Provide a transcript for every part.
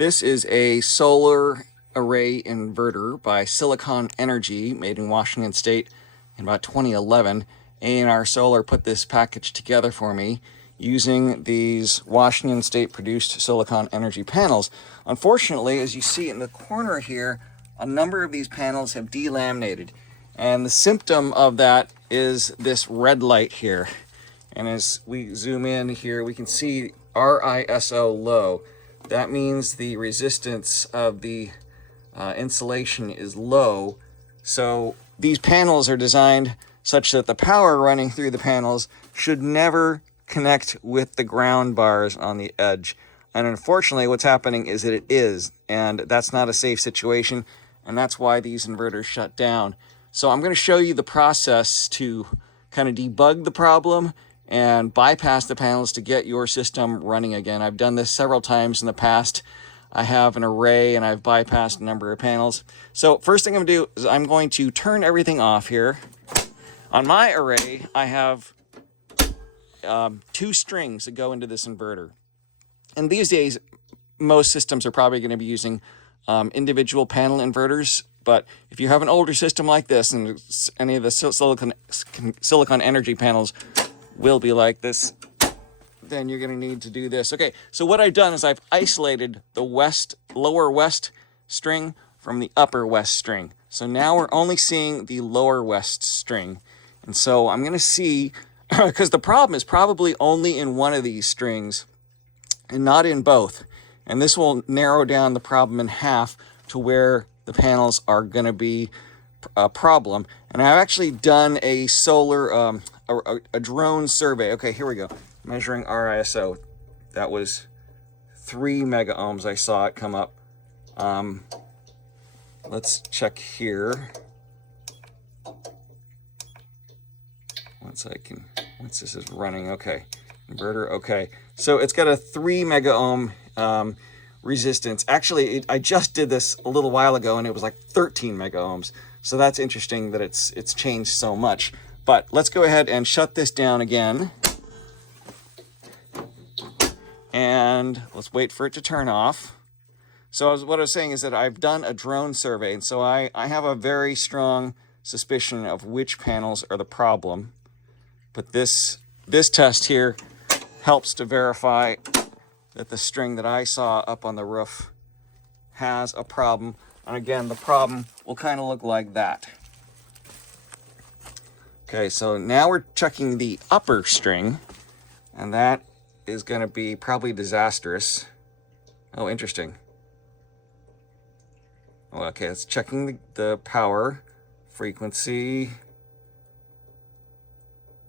This is a solar array inverter by Silicon Energy, made in Washington State in about 2011. A&R Solar put this package together for me using these Washington State produced Silicon Energy panels. Unfortunately, as you see in the corner here, a number of these panels have delaminated. And the symptom of that is this red light here. And as we zoom in here, we can see Riso low. That means the resistance of the insulation is low. So these panels are designed such that the power running through the panels should never connect with the ground bars on the edge. And unfortunately, what's happening is that it is, and that's not a safe situation, and that's why these inverters shut down. So I'm going to show you the process to kind of debug the problem and bypass the panels to get your system running again. I've done this several times in the past. I have an array and I've bypassed a number of panels. So first thing I'm going to do is I'm going to turn everything off here. On my array, I have 2 strings that go into this inverter. And these days, most systems are probably going to be using individual panel inverters. But if you have an older system like this, and any of the Silicon Energy panels will be like this, then you're going to need to do this. Okay, so what I've done is I've isolated the lower west string from the upper west string. So now we're only seeing the lower west string. And so I'm going to see, because the problem is probably only in one of these strings and not in both. And this will narrow down the problem in half to where the panels are going to be a problem. And I've actually done a solar, a drone survey. Okay, here we go. Measuring Riso. That was 3 mega ohms. I saw it come up. Let's check here. Once this is running, okay. Inverter, okay. So it's got a 3 mega ohm resistance. Actually, I just did this a little while ago and it was like 13 mega ohms. So that's interesting that it's changed so much. But let's go ahead and shut this down again. And let's wait for it to turn off. So what I was saying is that I've done a drone survey, and so I have a very strong suspicion of which panels are the problem. But this test here helps to verify that the string that I saw up on the roof has a problem. And again, the problem will kind of look like that. Okay, so now we're checking the upper string, and that is going to be probably disastrous. Oh, interesting. Oh, okay, it's checking the power, frequency,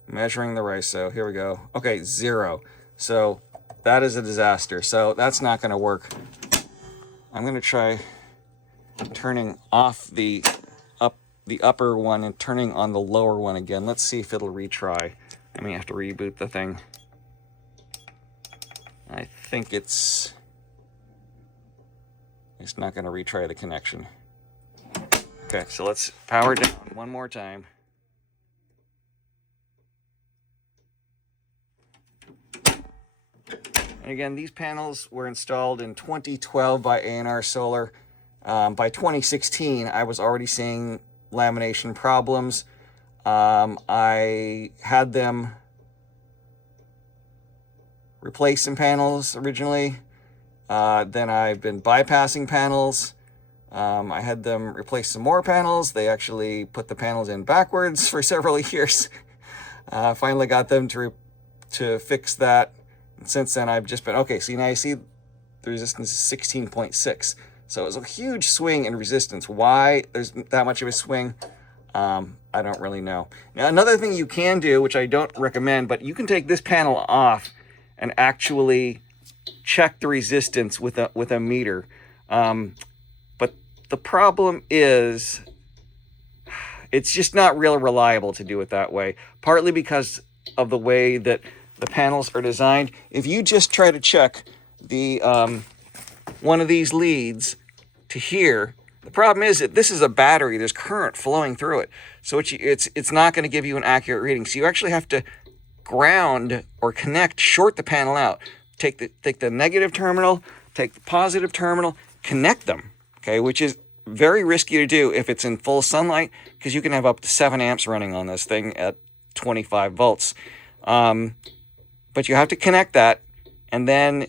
measuring the Riso. Here we go. Okay, 0. So that is a disaster. So that's not going to work. I'm going to try turning off the upper one and turning on the lower one again. Let's see if it'll retry. I may have to reboot the thing. I think it's not going to retry the connection. Okay, so let's power down one more time. And again, these panels were installed in 2012 by A&R Solar. By 2016, I was already seeing lamination problems. I had them replace some panels originally. Then I've been bypassing panels. I had them replace some more panels. They actually put the panels in backwards for several years. Finally got them to fix that. And since then, I've just been, okay, so now you see the resistance is 16.6. So it was a huge swing in resistance. Why there's that much of a swing, I don't really know. Now, another thing you can do, which I don't recommend, but you can take this panel off and actually check the resistance with a meter. But the problem is it's just not real reliable to do it that way, partly because of the way that the panels are designed. If you just try to check the one of these leads to here, the problem is that this is a battery. There's current flowing through it, so it's not going to give you an accurate reading. So you actually have to ground or short the panel out. Take the negative terminal, take the positive terminal, connect them, okay, which is very risky to do if it's in full sunlight, because you can have up to 7 amps running on this thing at 25 volts. But you have to connect that, and then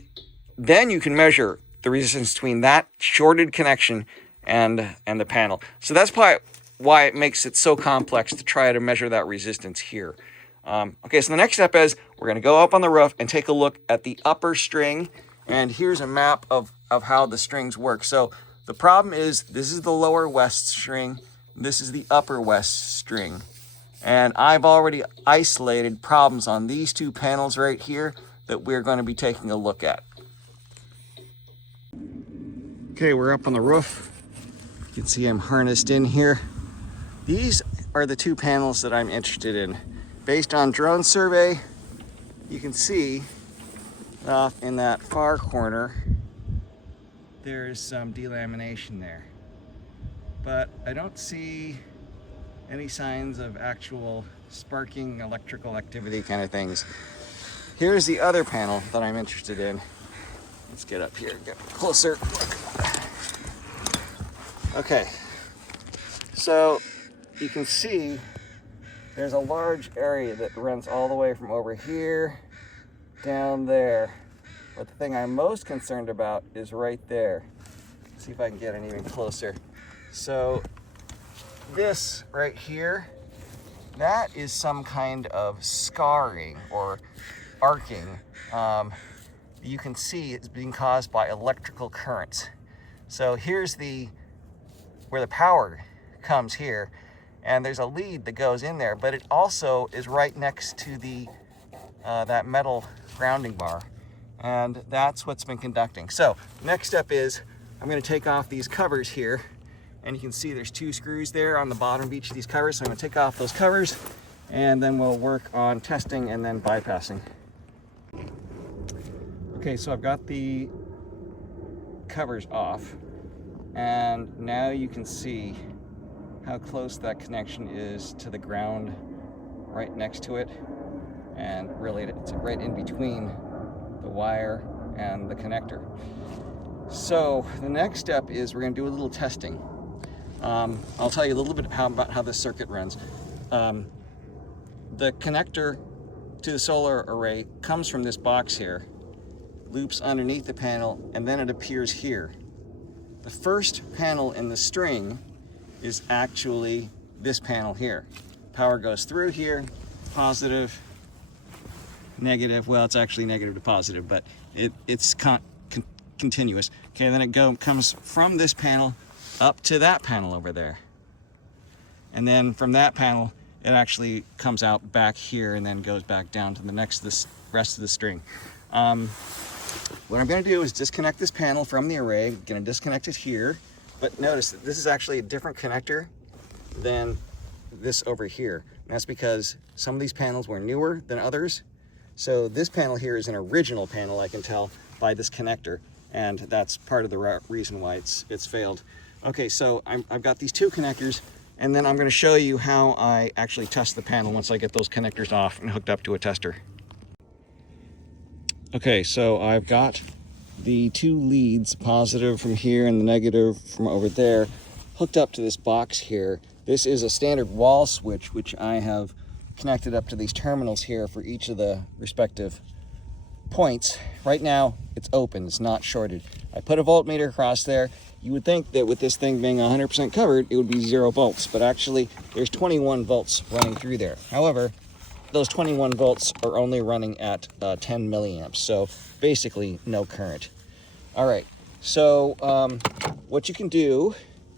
you can measure the resistance between that shorted connection and the panel. So that's why it makes it so complex to try to measure that resistance here. Okay, so the next step is we're going to go up on the roof and take a look at the upper string, and here's a map of how the strings work. So the problem is this is the lower west string, this is the upper west string. And I've already isolated problems on these two panels right here that we're going to be taking a look at. Okay, we're up on the roof. You can see I'm harnessed in here. These are the two panels that I'm interested in. Based on drone survey, you can see off in that far corner, there's some delamination there. But I don't see any signs of actual sparking electrical activity kind of things. Here's the other panel that I'm interested in. Let's get up here and get closer. Okay, so you can see there's a large area that runs all the way from over here down there. But the thing I'm most concerned about is right there. Let's see if I can get it even closer. So this right here, that is some kind of scarring or arcing. You can see it's being caused by electrical currents. So here's where the power comes here, and there's a lead that goes in there, but it also is right next to that metal grounding bar, and that's what's been conducting. So next step is I'm going to take off these covers here, and you can see there's 2 screws there on the bottom of each of these covers. So I'm going to take off those covers, and then we'll work on testing and then bypassing. Okay, so I've got the covers off, and now you can see how close that connection is to the ground right next to it, and really it's right in between the wire and the connector. So the next step is we're going to do a little testing. I'll tell you a little bit about how this circuit runs. The connector to the solar array comes from this box here, loops underneath the panel, and then it appears here. The first panel in the string is actually this panel here. Power goes through here, positive, negative. Well, it's actually negative to positive, but it's continuous. Okay, then it comes from this panel up to that panel over there. And then from that panel, it actually comes out back here and then goes back down to the rest of the string. What I'm going to do is disconnect this panel from the array. I'm going to disconnect it here, but notice that this is actually a different connector than this over here. And that's because some of these panels were newer than others. So this panel here is an original panel, I can tell by this connector, and that's part of the reason why it's failed. Okay, so I've got these 2 connectors, and then I'm going to show you how I actually test the panel once I get those connectors off and hooked up to a tester. Okay, so I've got the 2 leads, positive from here and the negative from over there, hooked up to this box here. This is a standard wall switch, which I have connected up to these terminals here for each of the respective points. Right now, it's open, it's not shorted. I put a voltmeter across there. You would think that with this thing being 100% covered, it would be 0 volts, but actually there's 21 volts running through there. However, those 21 volts are only running at 10 milliamps, so basically no current. All right, so what you can do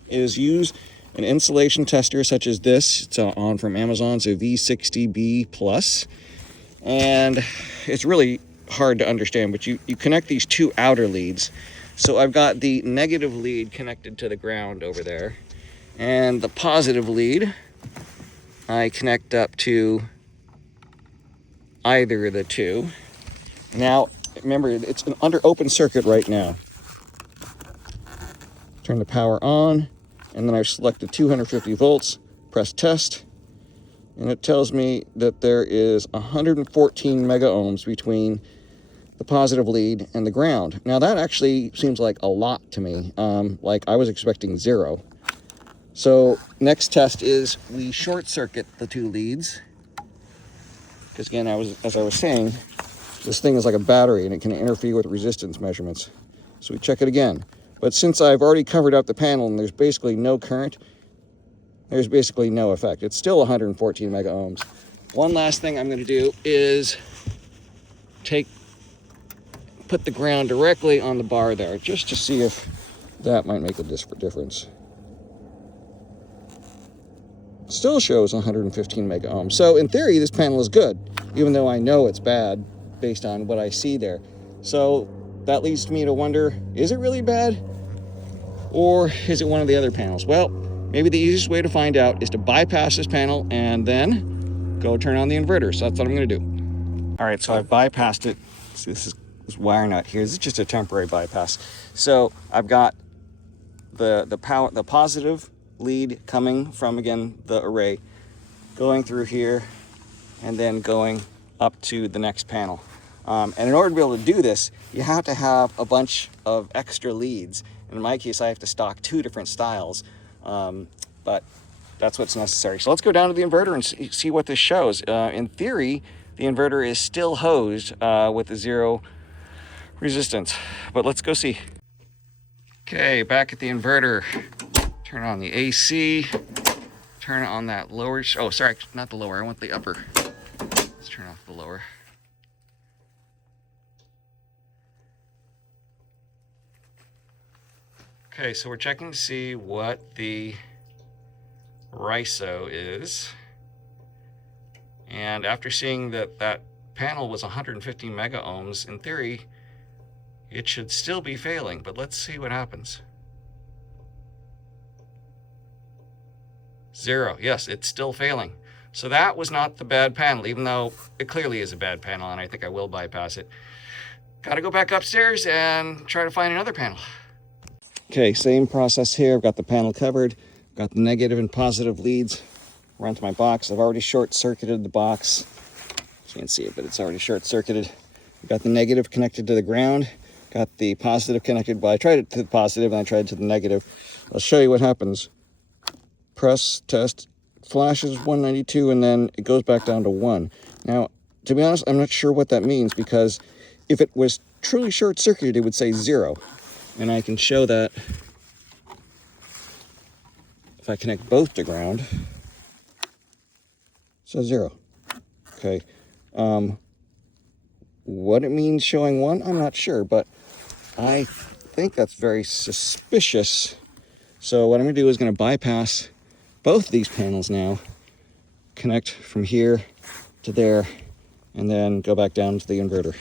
is use an insulation tester such as this. It's on from Amazon, so V60B Plus, and it's really hard to understand, but you connect these 2 outer leads. So I've got the negative lead connected to the ground over there, and the positive lead I connect up to either of the 2. Now, remember, it's under open circuit right now. Turn the power on, and then I've selected 250 volts, press test, and it tells me that there is 114 mega ohms between the positive lead, and the ground. Now that actually seems like a lot to me. Like I was expecting 0. So next test is we short circuit the 2 leads. Because again, as I was saying, this thing is like a battery and it can interfere with resistance measurements. So we check it again. But since I've already covered up the panel and there's basically no current, there's basically no effect. It's still 114 mega ohms. One last thing I'm going to do is put the ground directly on the bar there, just to see if that might make a difference. Still shows 115 mega ohms. So in theory, this panel is good, even though I know it's bad based on what I see there. So that leads me to wonder, is it really bad? Or is it one of the other panels? Well, maybe the easiest way to find out is to bypass this panel and then go turn on the inverter. So that's what I'm going to do. All right, so I've bypassed it. So this is this wire nut here. This is just a temporary bypass. So I've got the positive lead coming from, again, the array, going through here and then going up to the next panel. And in order to be able to do this, you have to have a bunch of extra leads. In my case, I have to stock 2 different styles, but that's what's necessary. So let's go down to the inverter and see what this shows. In theory, the inverter is still hosed with a 0 resistance, but let's go see. Okay, back at the inverter. Turn on the AC, turn on that lower, oh sorry, not the lower, I want the upper. Let's turn off the lower. Okay, so we're checking to see what the Riso is. And after seeing that that panel was 115 mega ohms, in theory, it should still be failing, but let's see what happens. 0, yes, it's still failing. So that was not the bad panel, even though it clearly is a bad panel, and I think I will bypass it. Got to go back upstairs and try to find another panel. Okay, same process here. I've got the panel covered, got the negative and positive leads run to my box. I've already short-circuited the box. You can't see it, but it's already short-circuited. I've got the negative connected to the ground, got the positive connected. Well, I tried it to the positive and I tried it to the negative. I'll show you what happens. Press, test, flashes 192, and then it goes back down to 1. Now, to be honest, I'm not sure what that means, because if it was truly short-circuited, it would say 0. And I can show that if I connect both to ground. So 0. Okay. What it means showing 1, I'm not sure, but I think that's very suspicious. So what I'm going to do is going to bypass both these panels now, connect from here to there, and then go back down to the inverter.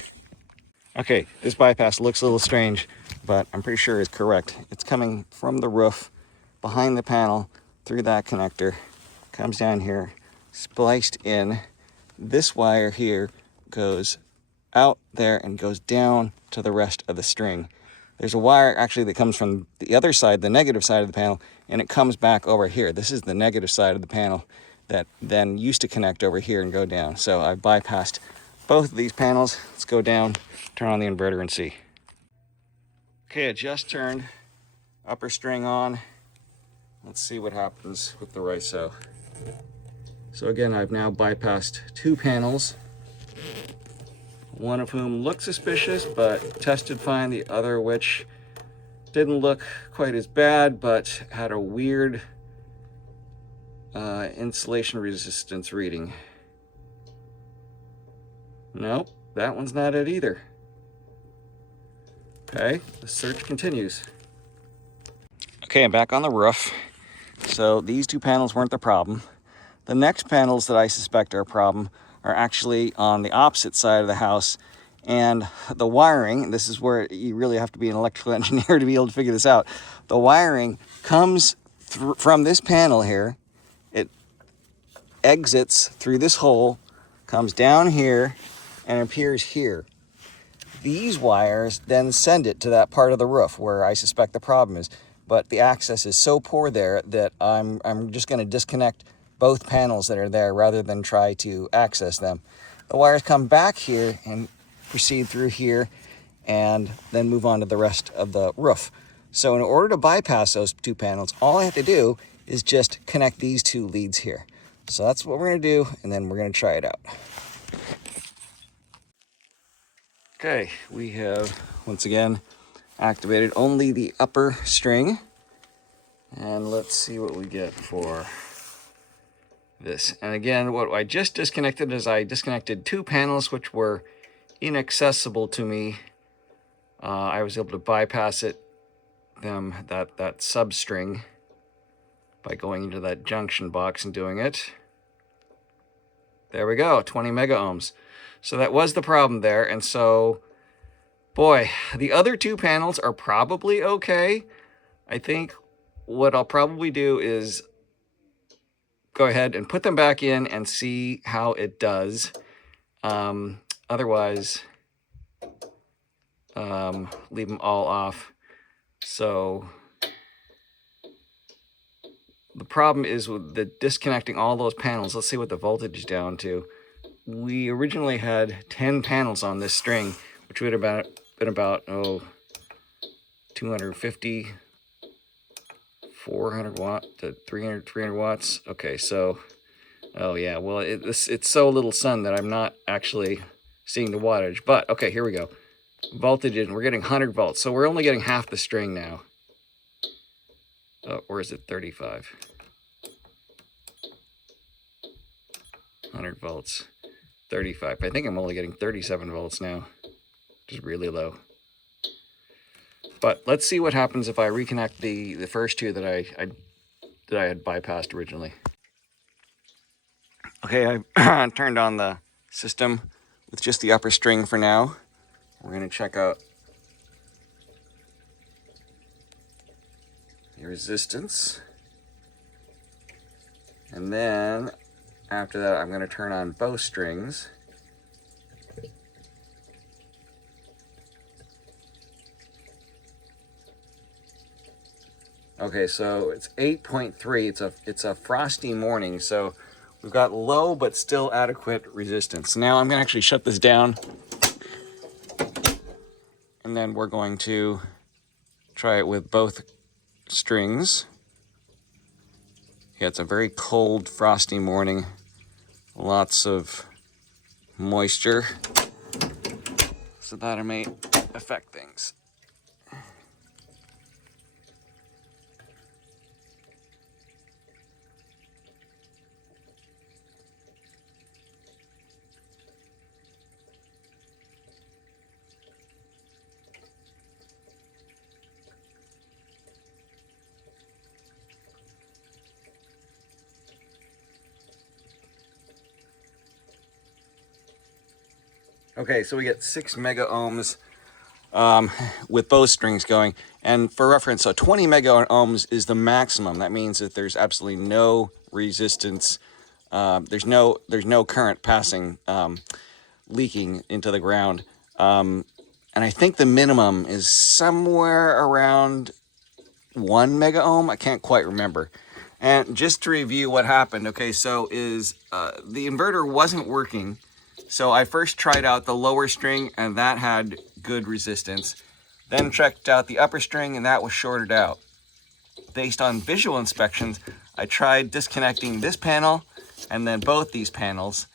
Okay, this bypass looks a little strange, but I'm pretty sure it's correct. It's coming from the roof, behind the panel, through that connector, comes down here, spliced in. This wire here goes out there and goes down to the rest of the string. There's a wire actually that comes from the other side, the negative side of the panel, and it comes back over here. This is the negative side of the panel that then used to connect over here and go down. So I bypassed both of these panels. Let's go down, turn on the inverter and see. Okay, I just turned upper string on. Let's see what happens with the Riso. So again, I've now bypassed 2 panels, one of whom looked suspicious but tested fine, the other which didn't look quite as bad but had a weird insulation resistance reading. Nope, that one's not it either. Okay, the search continues. Okay, I'm back on the roof. So these 2 panels weren't the problem. The next panels that I suspect are a problem are actually on the opposite side of the house, and the wiring, this is where you really have to be an electrical engineer to be able to figure this out. The wiring comes from this panel here. It exits through this hole, comes down here, and appears here. These wires then send it to that part of the roof where I suspect the problem is, but the access is so poor there that I'm just going to disconnect both panels that are there rather than try to access them. The wires come back here and proceed through here and then move on to the rest of the roof. So in order to bypass those 2 panels, all I have to do is just connect these 2 leads here. So that's what we're going to do, and then we're going to try it out. Okay, we have once again activated only the upper string, and let's see what we get for this. And again, what I just disconnected is I disconnected 2 panels which were inaccessible to me. I was able to bypass that substring by going into that junction box and doing it. There we go, 20 mega ohms. So that was the problem there, and so, boy, the other 2 panels are probably okay. I think what I'll probably do is go ahead and put them back in and see how it does. Otherwise, leave them all off. So the problem is with the disconnecting all those panels. Let's see what the voltage is down to. We originally had 10 panels on this string, which would have been about 250, 400 watt to 300 watts. Okay, so, oh yeah, well, it's so little sun that I'm not actually seeing the wattage. But, okay, here we go. Voltage, and we're getting 100 volts. So we're only getting half the string now. Or is it 35? 100 volts, 35. I think I'm only getting 37 volts now, which is really low. But let's see what happens if I reconnect the first 2 that I had bypassed originally. Okay, I turned on the system with just the upper string for now. We're going to check out the resistance. And then after that, I'm going to turn on both strings. Okay, so it's 8.3. It's a frosty morning, so we've got low but still adequate resistance. Now I'm going to actually shut this down, and then we're going to try it with both strings. Yeah, it's a very cold, frosty morning. Lots of moisture, so that may affect things. Okay, so we get 6 mega ohms with both strings going. And for reference, so 20 mega ohms is the maximum. That means that there's absolutely no resistance. There's no current passing, leaking into the ground. And I think the minimum is somewhere around 1 mega ohm. I can't quite remember. And just to review what happened, okay, so the inverter wasn't working. So I first tried out the lower string, and that had good resistance. Then checked out the upper string, and that was shorted out. Based on visual inspections, I tried disconnecting this panel and then both these panels.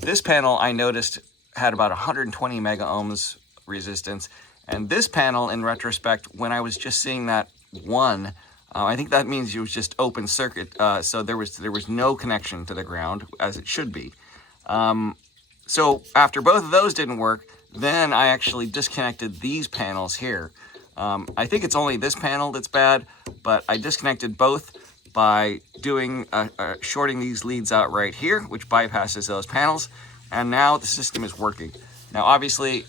This panel I noticed had about 120 mega ohms resistance. And this panel, in retrospect, when I was just seeing that one, I think that means it was just open circuit. So there was no connection to the ground, as it should be. So after both of those didn't work, then I actually disconnected these panels here. I think it's only this panel that's bad, but I disconnected both by doing shorting these leads out right here, which bypasses those panels, and now the system is working. Now obviously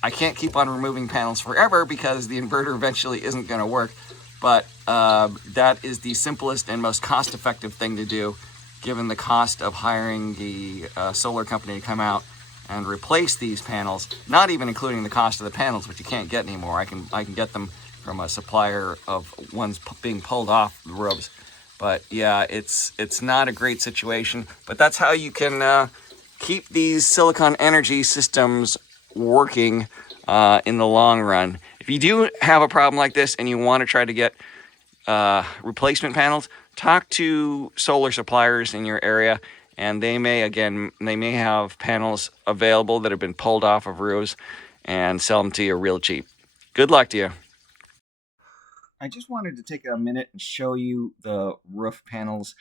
I can't keep on removing panels forever because the inverter eventually isn't going to work, but that is the simplest and most cost-effective thing to do, given the cost of hiring the solar company to come out and replace these panels, not even including the cost of the panels, which you can't get anymore. I can get them from a supplier of ones being pulled off the roofs. But yeah, it's not a great situation, but that's how you can keep these Silicon energy systems working in the long run. If you do have a problem like this and you want to try to get replacement panels, talk to solar suppliers in your area, and they may have panels available that have been pulled off of roofs and sell them to you real cheap. Good luck to you. I just wanted to take a minute and show you the roof panels.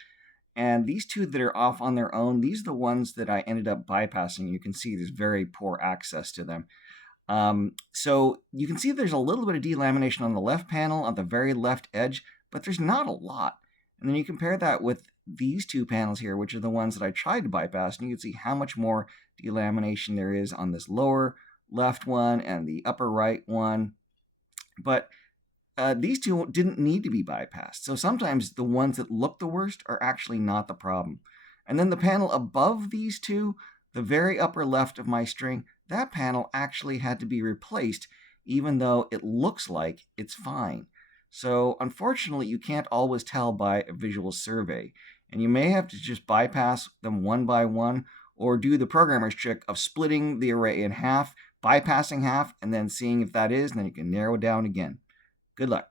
And these two that are off on their own, these are the ones that I ended up bypassing. You can see there's very poor access to them. So you can see there's a little bit of delamination on the left panel on the very left edge, but there's not a lot. And then you compare that with these two panels here, which are the ones that I tried to bypass, and you can see how much more delamination there is on this lower left one and the upper right one. But these two didn't need to be bypassed. So sometimes the ones that look the worst are actually not the problem. And then the panel above these two, the very upper left of my string, that panel actually had to be replaced, even though it looks like it's fine. So unfortunately, you can't always tell by a visual survey. And you may have to just bypass them one by one, or do the programmer's trick of splitting the array in half, bypassing half, and then seeing if that is, and then you can narrow it down again. Good luck.